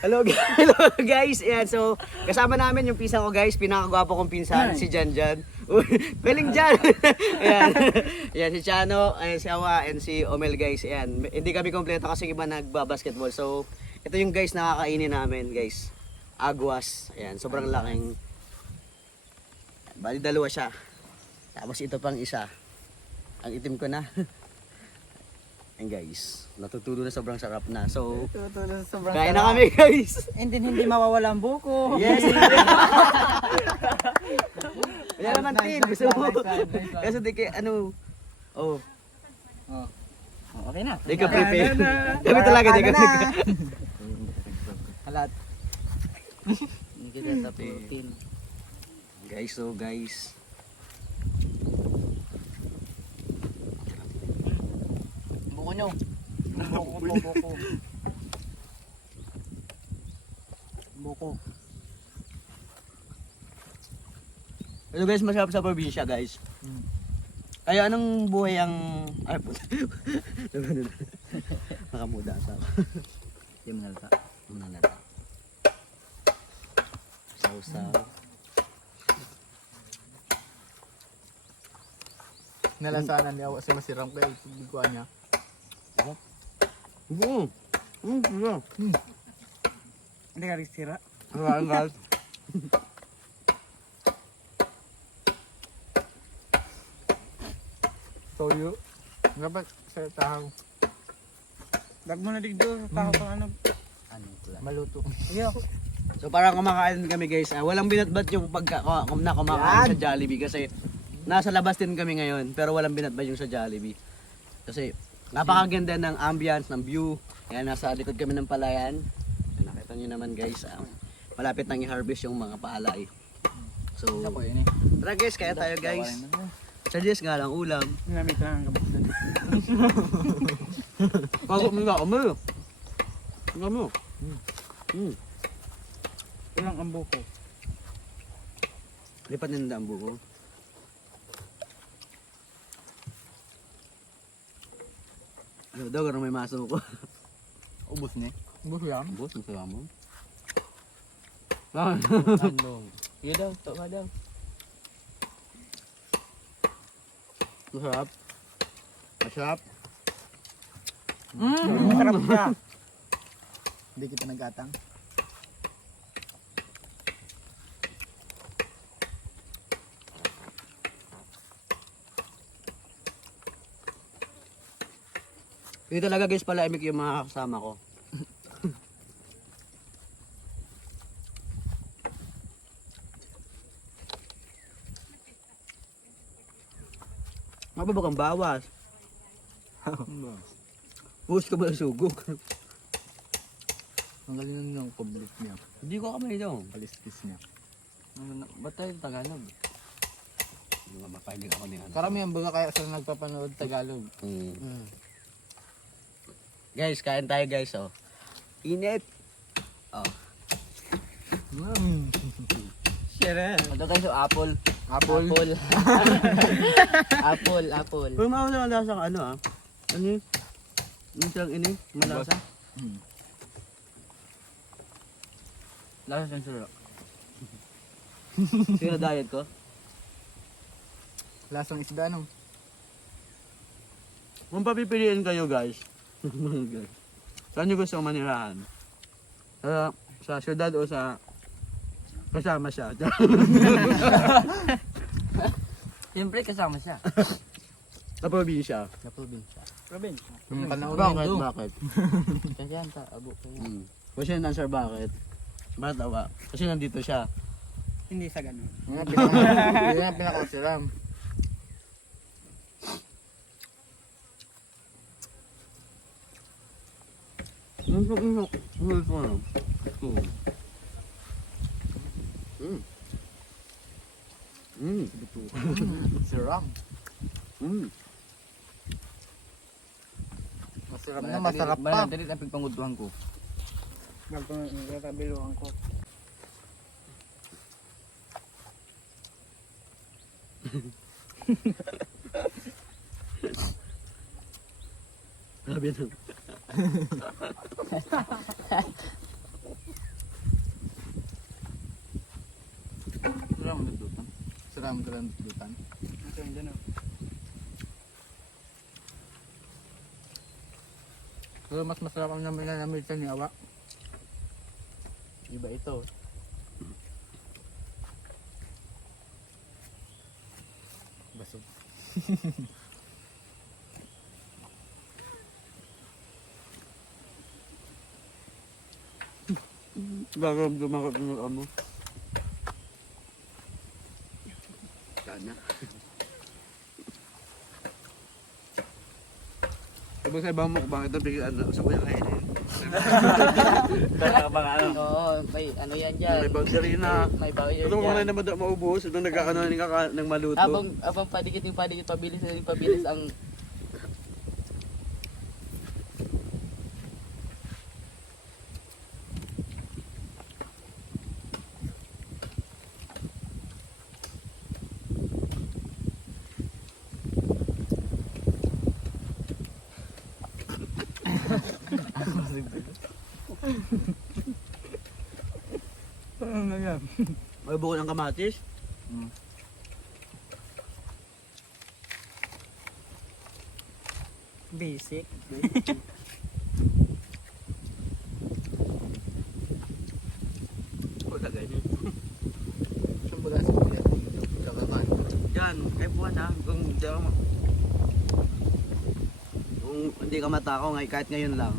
Hello guys. Ayan, so kasama namin yung pinsan ko guys, pinakagwapo kong pinsan, si Janjan. Uy, galing Jan. Ayan. Ayan si Chano, ayan si Awa, and si Omel guys. Ayan, hindi kami kompleto kasi iba nagba-basketball. So, ito yung guys nakakainin namin guys. Agwas. Ayan, sobrang laking. Bali dalawa siya. Tapos ito pang isa. Ang itim ko na. Ayan guys, natutulo na sobrang sarap na. So, Sobrang kain na kami guys. hindi mawawala ang buko. Yes. Wala naman tin, gusto mo. Kasi di kay ano. Oh, Okay na. di ka prepare. Kami talaga di ka. Halat. Hindi kita taputin. Guys, so guys. Buko nyo. Buko. Buko. Ito guys, masarap sa probinsya guys. Kaya anong buhay ang... Ay, puta. Nakamuda sa... Yung nalata. Manalata. Sausaw. Nalasanan niya kasi masirang kaya biguan niya. Hindi ka rin sira. Ang Toyo. Dapat sa tahaw. Dag mo na digdo. Taho pa ano. Maluto. Iyo. So parang kumakain kami guys. Walang binatbat yung na kumakain sa Jollibee kasi nasa labas din kami ngayon pero walang binatbat yung sa Jollibee. Kasi napakaganda ng ambience, ng view. Ayan, nasa likod kami ng palayan. Nakita nyo naman guys, malapit nang i-harvest yung mga palay. So, Ako yun eh. tara guys, kaya tayo guys. Suggest nga lang ulam. Lamit lang ang kabutan. Pagod mo nga, umayo. Tingnan mo. Ilang ang buko. Lipat nila ang buko. Ano daw, garang may maso ko. Ubus ni. Ubus yan. Bus, ang sawa mo. Ano? Iya daw, to ka daw. Masarap. Masarap. Masarap siya. Hindi kita nagkatang. Hindi talaga guys pala imik yung mga kasama ko. Mababa kang bawas. Push ka ba ng sugok? Ang galing ng kublit niya. Hindi ko kamay daw. Kaliskis niya. Ba't tayo Tagalog? Mga mapahilig ako din. Karamihan baga kaya sa nagpapanood Tagalog. Guys, kain tayo guys oh. Init. Oh. Sira. Ito guys yung apple. Apple. Apple. Pero maawa na lasa ka ano ah. Ano yun? Yung silang ini, malasa. Lasa siyang sura. Sino diet ko? Lasang isda no. Kung papipiliin kayo guys. Saan nyo gusto manirahan? Sa syudad o sa kasama siya? Siyempre kasama siya. Sa probinsya. Sa probinsya. Probinsya. Yung panahon Bakit? nito. Bakit? Kasi yan ta, abo ko. Kasi yung answer bakit? Bakit awa? Kasi nandito siya. Hindi sa ganun. Yun ang pinakasiram. Siram. Masarap na, masarap pa. Dali ang pagpanguduhan ko. Nagtabiluhan ko. Grabe na. marami ka lang dutan. Ito yung dyan, oh. Pero mas masarap ang namin na namilitan ni Awa. Iba ito. Basog. Nararamdaman ko yung ano. Sana. Sabi sa ibang mukbang, ito bigyan sa kuya kainin. Oo, may ano yan dyan. May boundary na. May barrier Ito kung dyan. na naman maubos, ito nagkakano ng maluto. Abang padikit yung padikit, pabilis na yung pabilis ang... Ano yan? May buko ng kamatis. Basic. Wala ganyan. Siyang baga sa kuya. Sa kaman. Yan, kahit buwan ha. Kung hindi ka matakaw kahit ngayon lang.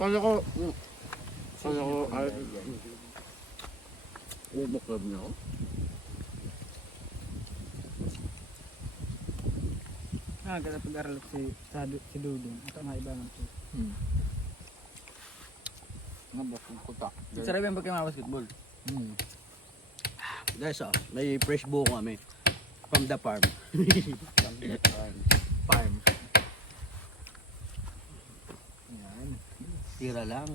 Kala ko, umuklab na ako. Ganda pag-aral si Dudong. Ito mga iba naman. Nga basog ko ta. Sarap yung pagkamabasketball. Guys, may fresh buko kami. From the farm. Farm. Yan. Tira lang.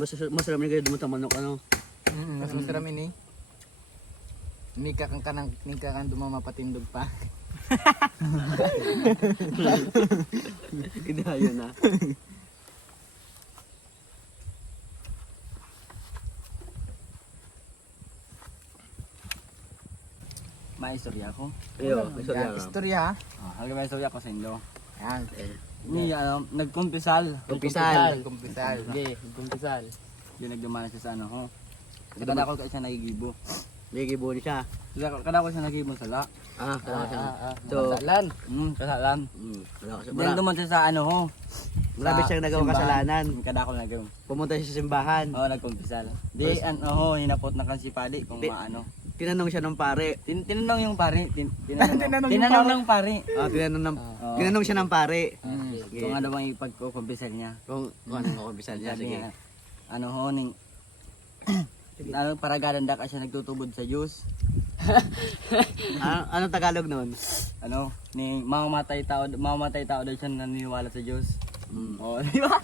Masarap na kayo dumutang manok, ano? Mas masarap ini. Ni ka kang dumamapatindog pa. Kinayo na. May istorya ako. Ayo, istorya Yan, ka. istorya ha. Hanggang may istorya ko sa inyo. Yan. Ni, nagkumpisal. Kumpisal. Kumpisal. Sige, kumpisal. Yung nagdumana siya sa ano ho. Kada ko siya nagigibo. May gibo siya. Kada ko siya nagigibo sa la. Kala ko siya. So, Kasalan. Kasalan. Kala ko siya. Then duman siya sa ano ho. Marami siyang nagawang kasalanan. Kada ko nagawang. Pumunta siya sa simbahan. Oo, nagkumpisal. Di, ano ho, hinapot na kan si Padi kung Di- maano. Tinanong siya ng pare. Tinanong yung pare. Tinanong yung Tinanong ng pare. Tinanong siya ng pare. Sige. Kung ano bang ipagkukumpisal niya. Kung anong kukumpisal niya. Sabi Sige. niya, ano ho, ning... ano, para ganda ka siya nagtutubod sa Diyos. Anong Tagalog nun? Ano, ni mamamatay tao daw siya naniniwala sa Diyos. Mm. Oo, di ba?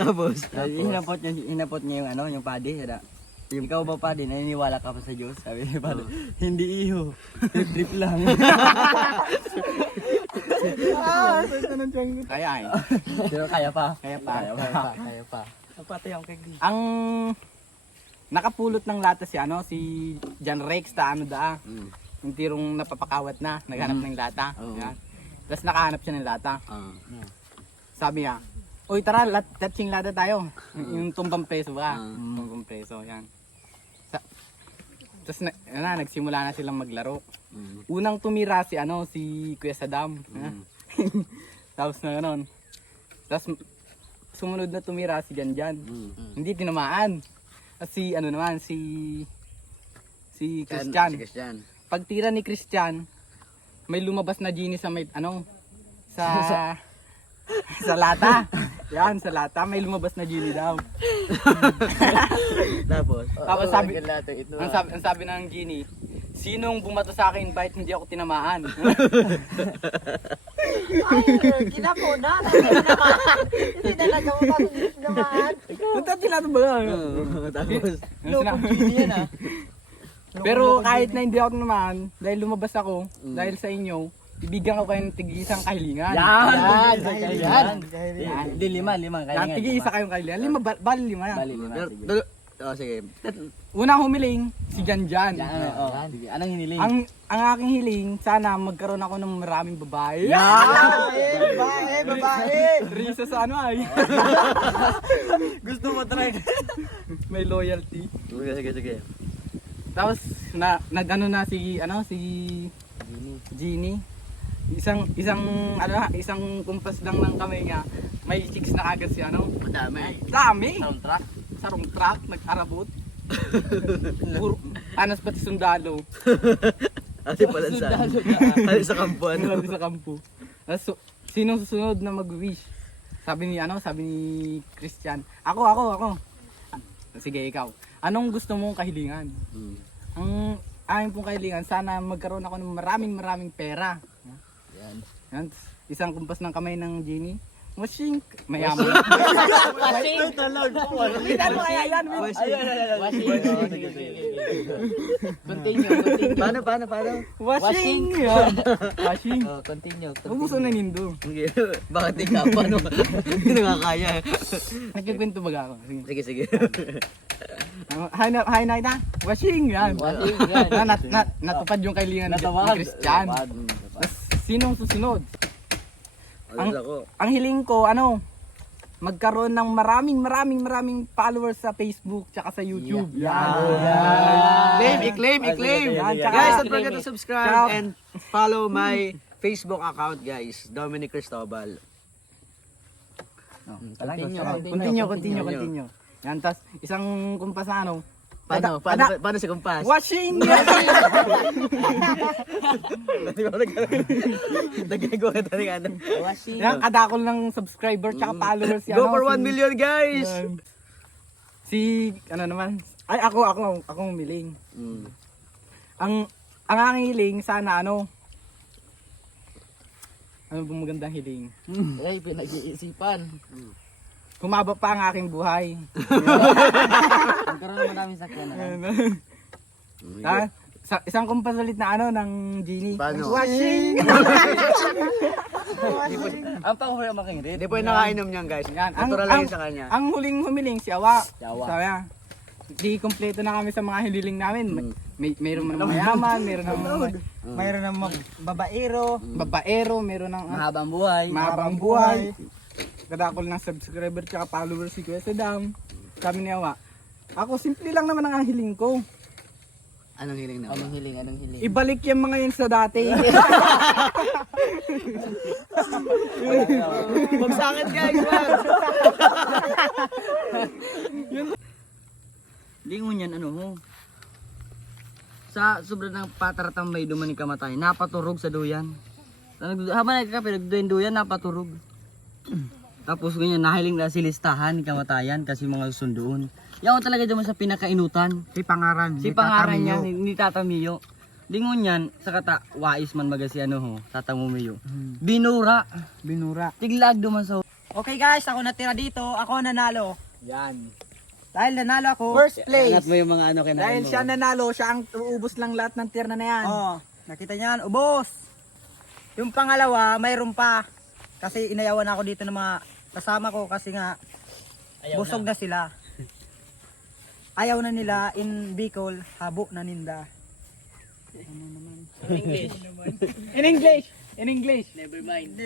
Tapos? Hinapot niya yung ano, yung padi. Ikaw ba padi, naniniwala ka pa sa Diyos? Sabi ni padi, hindi iho. Trip lang. Kaya eh. Pero kaya pa. Kaya pa. Napatay ako kay Gigi. Ang nakapulot ng lata si ano, si John Rex ta ano da. Yung tirong napapakawat na, naghanap ng lata. Oo. Yan. Tapos nakahanap siya ng lata. Ah. Sabi niya, uy tara, latsing lata tayo. Yung tumbang preso ba? Ah. Tumbang preso, yan. Tapos nagsimula na silang maglaro. Unang tumira si ano, si Kuya Saddam. Tapos na gano'n. Tapos sumunod na tumira si Janjan. Hindi tinamaan. At si ano naman, si Christian. Si Christian. Pagtira ni Christian, may lumabas na genie sa may ano, sa sa lata. Yan, sa lata may lumabas na genie daw. Tapos sabi, ang sabi ng genie, sinong bumato sa akin bite hindi ako tinamaan. Ay, kinapuna. Hindi talaga mo tinamaan. Nagtati natin ba? Tapos? Yan ah. Pero kahit na hindi ako naman, dahil lumabas ako, dahil sa inyo, ibigyan ko kayo ng tig-isang kahilingan. Yan. Hindi, lima. Yan, tig-isa kayong kahilingan. Lima, bali lima yan. Bali, lima. Sige. Oh, sige. Unang humiling, si Janjan. Sige. Anong hiniling? Ang aking hiling, sana magkaroon ako ng maraming babae. Babae! Risa sa ano ay. Gusto mo try? May loyalty. Sige. Tapos nag-ano na si Genie. Isang kumpas lang ng kamay nga. May chicks na agad si ano. Dami. Sarong truck, nag-arabot. Panas pati sundalo. Ate pala sa. Ate sa kampo ano. Sa kampo. Tapos sinong susunod na mag-wish? Sabi ni Christian. Ako. Sige, ikaw. Anong gusto mong kahilingan? Ang aking pong kahilingan, sana magkaroon ako ng maraming pera. Yan. Isang kumpas ng kamay ng Genie. Washing. Mayaman. Washing! Bitan mo kaya yan. Continue. Paano? Washing. Yan. Washing. Continue. Ubuso na nindo. Okay. Bakit ikaw? Paano? Hindi nakakaya. Nagkikwento ba ako? Sige. Sige. Hi na. Washing. Yan. Washing, yan. Natupad yung kahilingan ni Natawag. Christian. Tapos, sinong susunod? Ako. Ang hiling ko, magkaroon ng maraming followers sa Facebook tsaka sa YouTube. Claim. Yan, tsaka- Guys, don't forget to subscribe Tsaka- and follow my Facebook account, guys. Dominic Cristobal. Continue. Yan, tas isang kumpas na Paano si Kumpas? washing! Nagagawa ka talaga ano. Yan, kadakol ng subscriber tsaka followers. Go for 1 million, guys! Yan. Si, ako humiling. Ang aking hiling, sana ano bang magandang hiling? Ay, pinag-iisipan. Humaba pa ang aking buhay. Magkaroon ng maraming sakyan. Isang kumpasalit na ng Genie. Paano? Washing! Ang panghuli ang making red. Hindi po yung nakainom niyan, guys. Yan. Natural lang yun sa kanya. Ang huling humiling si Awa. Si Awa. Sabi niya, di kompleto na kami sa mga hiniling namin. Mayroon ng mayaman, mayroon ng Babaero. babaero, mayroon ng Mahabang buhay. mahabang buhay. Kadakol ng subscriber tsaka followers si Kuya Sadam. Kami ni Awa. Ako, simple lang naman ang hiling ko. Anong hiling na? Anong hiling? Ibalik yung mga yun sa dati. Huwag sa akin, guys! Wag! Lingon yan, sa sobrang ng pataratambay duman ni kamatay, napaturog sa duyan. Habang nagkakape, nagduyan, napaturog. Tapos ganyan, nahiling na silistahan ni kamatayan kasi mga susundoon. Yaw talaga naman sa pinakainutan. Si pangaran. Si pangaran niya, ni Tata Mio. Lingon yan, sa kata, wais man baga si Tata Mio. Binura. Tiglag duman sa... Okay guys, ako natira dito. Ako nanalo. Yan. Dahil nanalo ako. First place. Angat mo yung mga kinain Dahil mo. siya nanalo, siya ang uubos lang lahat ng tierna na yan. Oh, nakita niyo yan, ubos. Yung pangalawa, mayroon pa. Kasi inayawan ako dito ng mga kasama ko kasi nga busog na sila. Ayaw na nila in Bicol, habo na ninda. In English. Never mind.